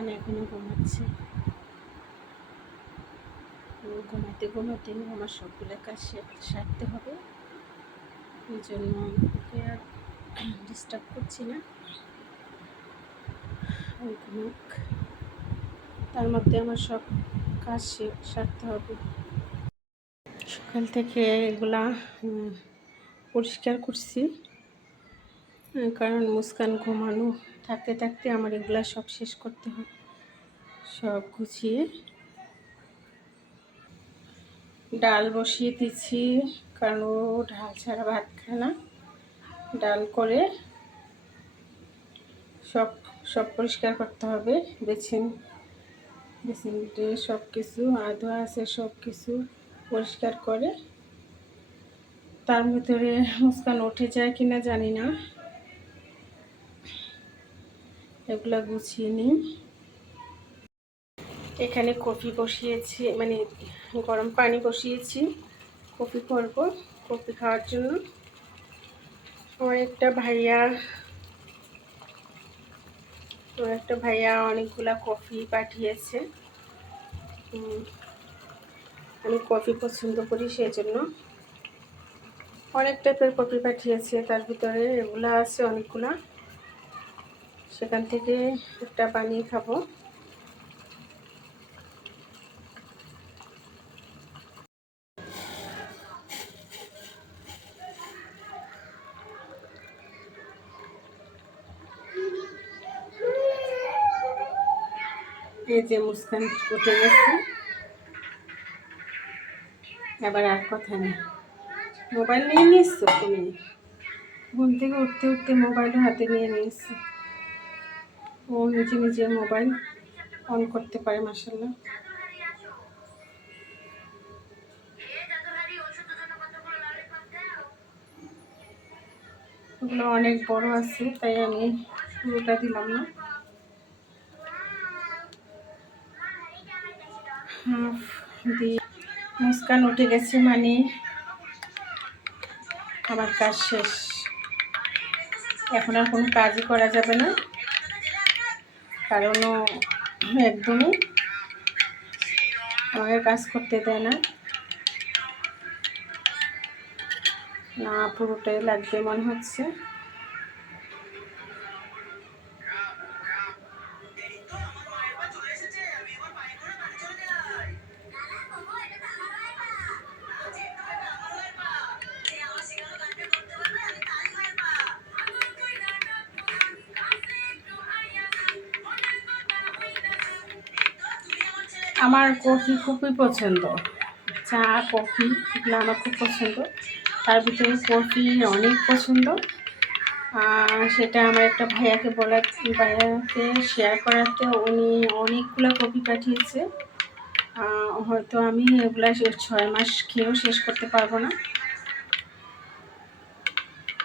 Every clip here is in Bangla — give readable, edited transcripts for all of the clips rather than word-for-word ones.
মুস্কান এখনো ঘুমাচ্ছে। ঘুমাতে ঘুমাতে আমার সবগুলো কাজ সারতে হবে, এই জন্য ওকে আর ডিস্টার্ব করছি না। ওই ঘুমাক, তার মধ্যে আমার সব কাজ সারতে হবে। সকাল থেকে এগুলা পরিষ্কার করছি, কারণ মুস্কান ঘুমানো থাকতে থাকতে আমার এগুলা সব শেষ করতে হবে। সব গুছিয়ে ডাল বসিয়ে দিচ্ছি, কারণ ও ডাল ছাড়া ভাত খায় না। ডাল করে সব পরিষ্কার করতে হবে। বেসিনটে সব কিছু আধা আছে, সব কিছু পরিষ্কার করে তার ভিতরে মুস্কান উঠে যায় কিনা জানি না, এগুলা গুছিয়ে নিই। এখানে কফি বসিয়েছি, মানে গরম পানি বসিয়েছি, কফি করব, কফি খাওয়ার জন্য। আমার একটা ভাইয়া অনেকগুলা কফি পাঠিয়েছে। আমি কফি পছন্দ করি, সেই জন্য অনেক টাইপের কফি পাঠিয়েছে। তার ভিতরে এগুলা আছে অনেকগুলা, সেখান থেকে একটা বানিয়ে খাবো। এই যে মুস্কান উঠে গেছে, এবার আর কথা নেই। মোবাইল নিয়ে নিয়েছো তুমি? ঘুম থেকে উঠতে উঠতে মোবাইল হাতে নিয়ে নিয়েছে। ও নিজে নিজে মোবাইল অন করতে পারে, মাশাআল্লাহ। ওগুলো অনেক বড় আছে, তাই আমি পুরোটা দিলাম না, হাফ দিয়ে। মুস্কান উঠে গেছে মানে আমার কাজ শেষ। এখন আর কোনো কাজই করা যাবে না, কারণ ও একদমই আমাকে কাজ করতে দেয় না। পুরোটাই লাগবে মনে হচ্ছে। আমার কফি খুবই পছন্দ, চা কফি এগুলো আমার খুব পছন্দ। তার ভিতরে কফি অনেক পছন্দ। সেটা আমার একটা ভাইয়াকে শেয়ার করাতে উনি অনেকগুলো কফি পাঠিয়েছে। হয়তো আমি এগুলা 6 মাস খেয়েও শেষ করতে পারবো না।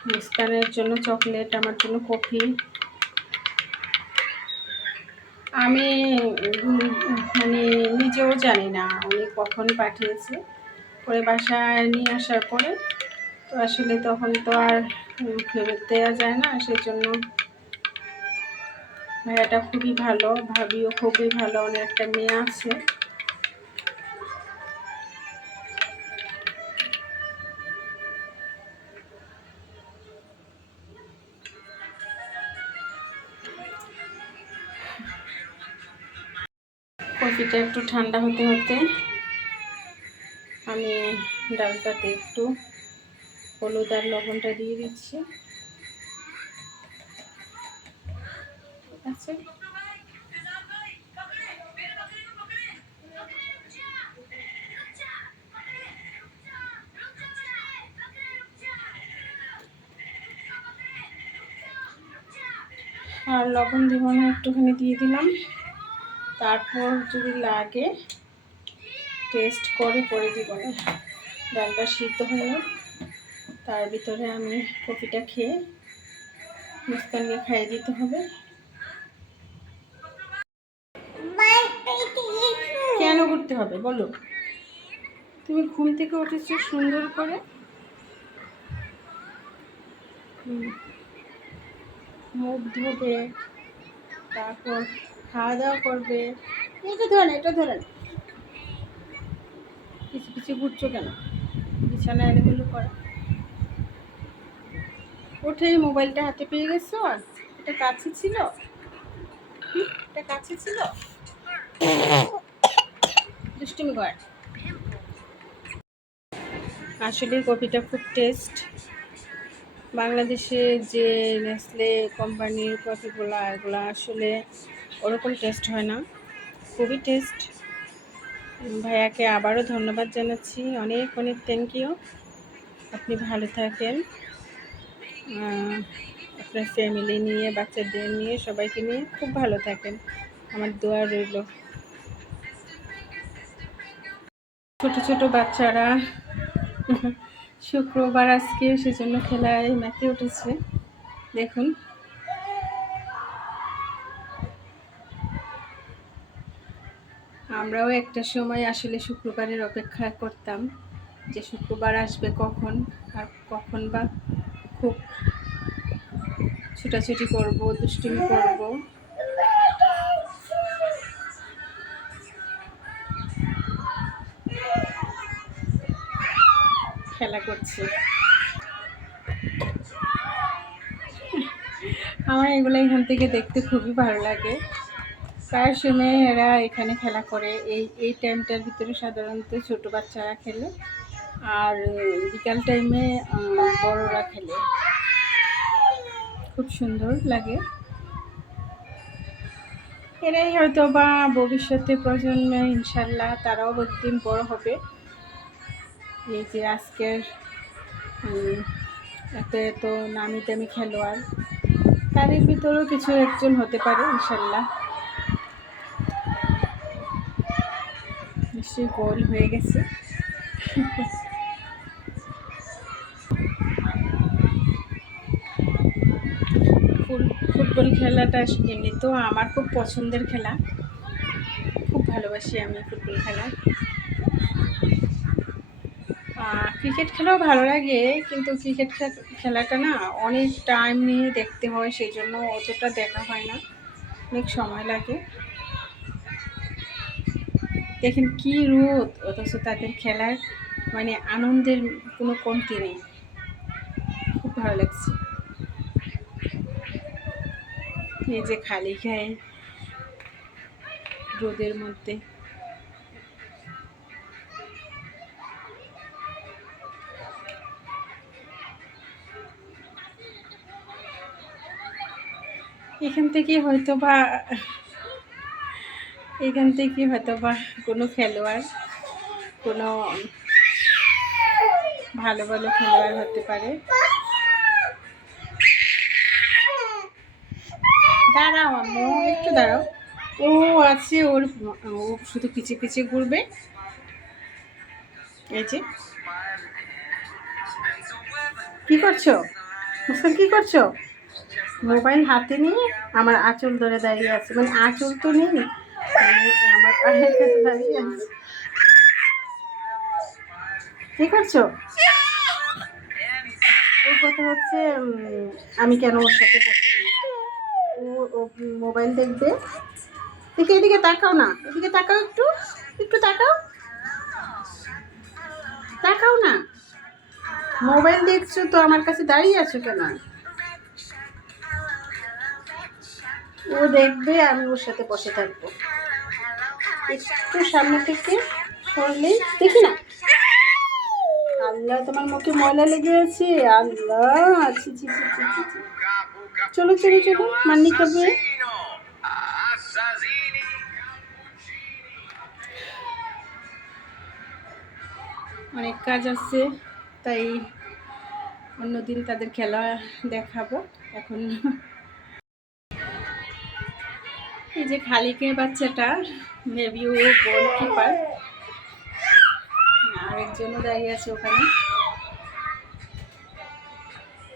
মুস্কানের জন্য চকলেট, আমার জন্য কফি। আমি মানে নিজেও জানি না উনি কখন পাঠিয়েছে। পরে বাসায় নিয়ে আসার পরে তো আসলে তখন তো আর ফেরত দেওয়া যায় না, সেজন্য ভাইয়াটা খুবই ভালো, ভাবিও খুবই ভালো, অনেক একটা মেয়ে আছে। কফিটা একটু ঠান্ডা হতে হতে আমি ডালটাতে একটু হলুদ আর লবণটা দিয়ে দিচ্ছি। ঠিক আছে, আর লবণ দিব না, একটুখানি দিয়ে দিলাম। তারপর যদি লাগে টেস্ট করে পরে দিব না। ডালটা সিদ্ধ হয়ে না, তার ভিতরে আমি কফিটা খেয়ে মুস্কানকে খাইয়ে দিতে হবে। কেন করতে হবে বলো? তুমি ঘুম থেকে উঠেছো সুন্দর করে, মুখ ধোবে, তারপর খাওয়া দাওয়া করবে। এটা ধরেন কিছু কিছু ঘুরছো কেন? বিছানা এলোমেলো করা। উঠেই মোবাইলটা হাতে পেয়ে গেছো। এটা কাছে ছিল, এটা কাছে ছিল। দুষ্টুমি কর। আসলে কফিটা খুব টেস্ট। বাংলাদেশে যে নেসলে কোম্পানির কফিগুলো, এগুলো আসলে ওরকম টেস্ট হয় না, খুবই টেস্ট। ভাইয়াকে আবারও ধন্যবাদ জানাচ্ছি, অনেক অনেক থ্যাংক ইউ। আপনি ভালো থাকেন, আপনার ফ্যামিলি নিয়ে, বাচ্চাদের নিয়ে, সবাইকে নিয়ে খুব ভালো থাকেন, আমার দোয়া রইল। ছোট ছোট বাচ্চারা শুক্রবার আজকে, সেজন্য খেলায় মেতে উঠেছে। দেখুন, আমরাও একটা সময় আসলে শুক্রবারের অপেক্ষা করতাম যে শুক্রবার আসবে কখন, আর কখন বা খুব ছুটাছুটি করব, দুষ্টুমি করব। খেলা করছে। আমার এগুলো এখান থেকে দেখতে খুবই ভালো লাগে। প্রায় সময় এরা এখানে খেলা করে। এই টাইমটার ভিতরে সাধারণত ছোট বাচ্চারা খেলে, আর বিকাল টাইমে বড়রা খেলে। খুব সুন্দর লাগে। এরাই হয়তো বা ভবিষ্যতে প্রজন্মে ইনশাল্লাহ তারাও একদিন বড় হবে। এই যে আজকের এত এত নামি দামি খেলোয়াড়, তাদের ভিতরেও কিছু একজন হতে পারে ইনশাল্লাহ। নিশ্চয়ই গোল হয়ে গেছে। ফুটবল খেলাটা এমনি তো আমার খুব পছন্দের খেলা, খুব ভালোবাসি আমি ফুটবল খেলা। ক্রিকেট খেলাও ভালো লাগে, কিন্তু ক্রিকেট খেলাটা না অনেক টাইম নিয়ে দেখতে হয়, সেই জন্য অতটা দেখা হয় না, অনেক সময় লাগে। দেখেন কি রোদ, অথচ তাদের খেলার মানে আনন্দের কোনো কমতি নেই। খুব ভালো লাগছে। এই যে খালি গায়ে রোদের মধ্যে। এখান থেকে হয়তো বা কোনো খেলোয়াড়, কোনো ভালো ভালো খেলোয়াড় হতে পারে। দাঁড়াও আম্মু, একটু দাঁড়াও। ও আছে, ও শুধু পিছিয়ে পিছিয়ে ঘুরবে। এই যে কি করছো মুস্কান, কি করছো? মোবাইল হাতে নিয়ে আমার আঁচল ধরে দাঁড়িয়ে আছে, মানে আঁচল তো নেই, আমার পায়ের কাছে দাঁড়িয়ে আছে। কি করছো? ওর কথা হচ্ছে আমি কেন ওর সাথে বসে, ও মোবাইল দেখবে। দেখে এদিকে তাকাও না, এদিকে তাকাও, একটু একটু তাকাও, তাকাও না। মোবাইল দেখছো তো আমার কাছে দাঁড়িয়ে আছো কেন? ও দেখবে, আমি ওর সাথে বসে থাকবো। একটু সামনে থেকে সরলেই দেখি না। আল্লাহ, তোমার মুখে ময়লা লেগে আছে। আল্লাহ, ছি ছি ছি ছি ছি ছি। চলো চলো চলো, মান্নি খাবে। অনেক কাজ আছে, তাই অন্যদিন তাদের খেলা দেখাবো। এখন এই যে খালিকের বাচ্চাটা, মেবি ও গোলকিপার, আরেকজনও দাঁড়িয়ে আছে ওখানে।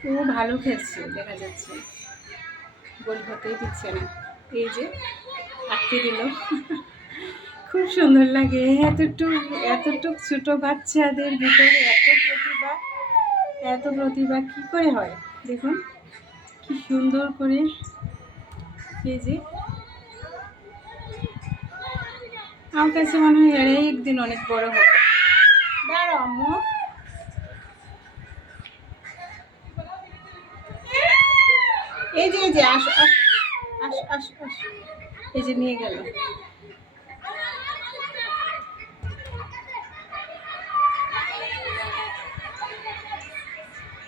ও ভালো খেলছে, দেখা যাচ্ছে গোল হতেই দিচ্ছে না। এই যে আটকে দিল। খুব সুন্দর লাগে, এতটুক ছোট বাচ্চাদের ভিতরে এত প্রতিভা কি করে হয় দেখুন, কি সুন্দর করে। এই যে আমার কাছে মনে হয় এর একদিন অনেক বড় হবে। দাঁড়াও আম্মু, এই যে আসো আসো আসো আসো আসো, এই যে নিয়ে গেল।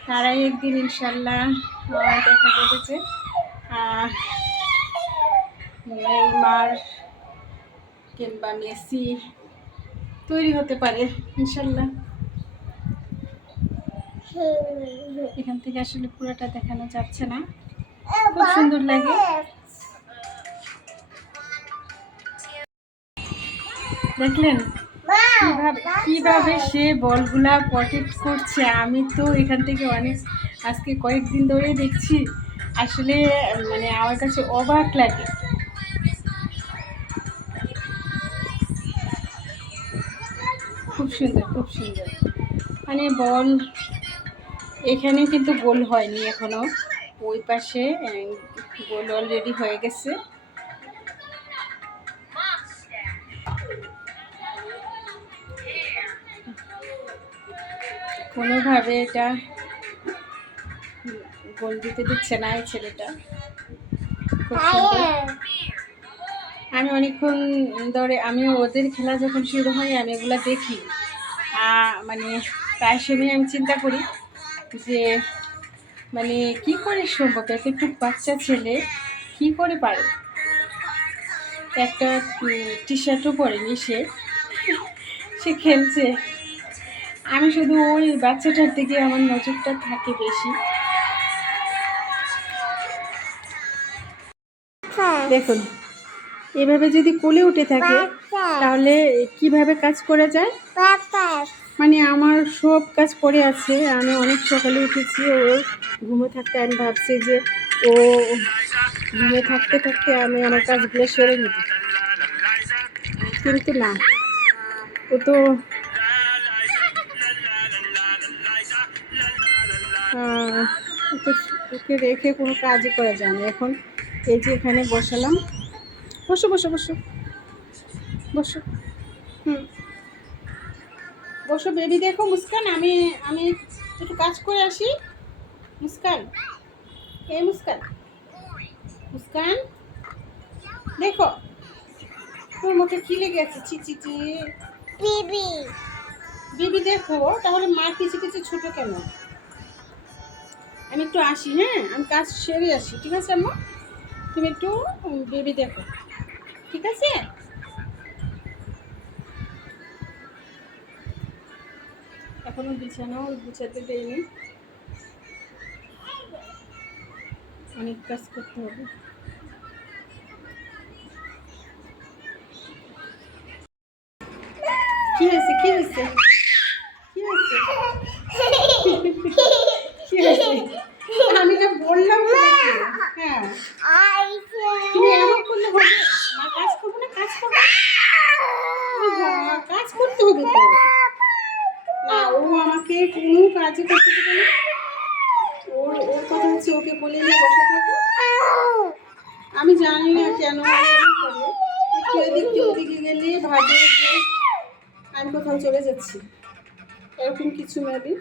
তারাই একদিন ইনশাল্লাহ দেখা যাবে যে নেইমার কিংবা মেসি তৈরি হতে পারে ইনশাল্লাহ। এখান থেকে আসলে পুরোটা দেখানো যাচ্ছে না, খুব সুন্দর লাগে। দেখলেন কিভাবে সে বলগুলা প্রটেক্ট করছে। আমি তো এখান থেকে অনেক আজকে কয়েকদিন ধরে দেখছি, আসলে মানে আমার কাছে অবাক লাগে। খুব সুন্দর, খুব সুন্দর। মানে বল এখানে কিন্তু গোল হয়নি এখনো, ওই পাশে গোল অলরেডি হয়ে গেছে। কোনোভাবে এটা গোল দিতে দিচ্ছে না এই ছেলেটা। খুব সুন্দর। আমি অনেকক্ষণ ধরে, আমি ওদের খেলা যখন শুরু হয় আমি এগুলো দেখি, মানে প্রায় সময় আমি চিন্তা করি যে মানে কি করে সম্ভব, একটু বাচ্চা ছেলে কি করে পারে। একটা টি শার্টও পরেনি সে খেলছে। আমি শুধু ওই বাচ্চাটার দিকে আমার নজরটা থাকে বেশি। দেখুন এভাবে যদি কোলে উঠে থাকে তাহলে কিভাবে কাজ করা যায়। মানে আমার সব কাজ পড়ে আছে, আমি অনেক সকালে উঠেছি, ও ঘুমে থাকতে আমি ভাবছি যে ও ঘুমে থাকতে থাকতে আমি আমার কাজগুলো সেরে নিব, কিন্তু না, ও তো ওকে রেখে কোনো কাজই করা যায় না। এখন এই যে এখানে বসালাম, বসো বসো বসো বসো, বসো বেবি। দেখো মুস্কান, আমি আমি একটু কাজ করে আসি। মুস্কান, এই মুস্কান, মুস্কান দেখো তোর মুখে কি লেগে আছে, চি চি চি। বিবি বিবি দেখো, তাহলে মার পিছে পিছে ছোট কেন? আমি একটু আসি, হ্যাঁ আমি কাজ সেরে আসি, ঠিক আছে আম্মা? তুমি একটু বেবি দেখো, ঠিক আছে? এখনো বিছানাও গুছাতে দেয়নি, অনেক কাজ করতে হবে। কি হয়েছে, কি হয়েছে, কি হয়েছে, কি হয়েছে? আমি না বললাম, হ্যাঁ তুমি এমন করলে হবে না, কাজ করবো না, কাজ করবো, কাজ করতে হবে তো না। ও আমাকে কোনো কাজই করতে দেবে না, ওর ওর কথা হচ্ছে ওকে বলে নিয়ে বসে থাকো। আমি জানি না কেন করে, একটু এদিকে ওদিকে গেলে ভাবে যে আমি কোথাও চলে যাচ্ছি, এরকম কিছু মেবি।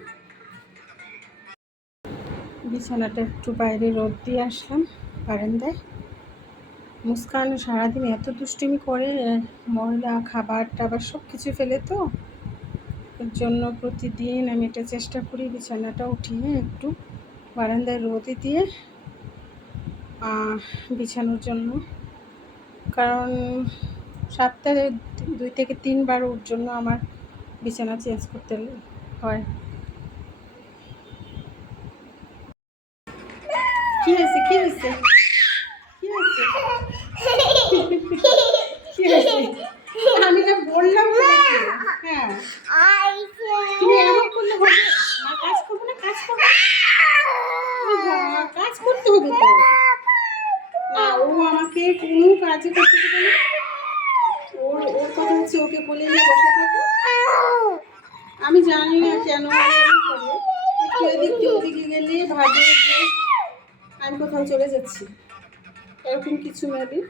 বিছানাটা একটু বাইরে রোদ দিয়ে আসলাম বারান্দায়। মুস্কান সারাদিন এত দুষ্টুমি করে, ময়লা খাবার টাবার সব কিছু ফেলে, তো এর জন্য প্রতিদিন আমি এটা চেষ্টা করি বিছানাটা উঠিয়ে একটু বারান্দায় রোদে দিয়ে বিছানোর জন্য, কারণ সপ্তাহে 2 থেকে 3 বার ওর জন্য আমার বিছানা চেঞ্জ করতে হয়। কি হয়েছে, কি হয়েছে, কি হয়েছে, কি হয়েছে? আমি না বললাম, হ্যাঁ তুমি এমন করলে হবে না, কাজ করবো না, কাজ করবো, কাজ করতে হবে তো না। ও আমাকে কোনো কাজই করতে দেবে না, ওর ওর কথা হচ্ছে ওকে বলে নিয়ে বসে থাকো। আমি জানি না কেন করে, একটু এদিকে ওদিকে গেলে ভাবে যে আমি কোথাও চলে যাচ্ছি, এরকম কিছু মেবি।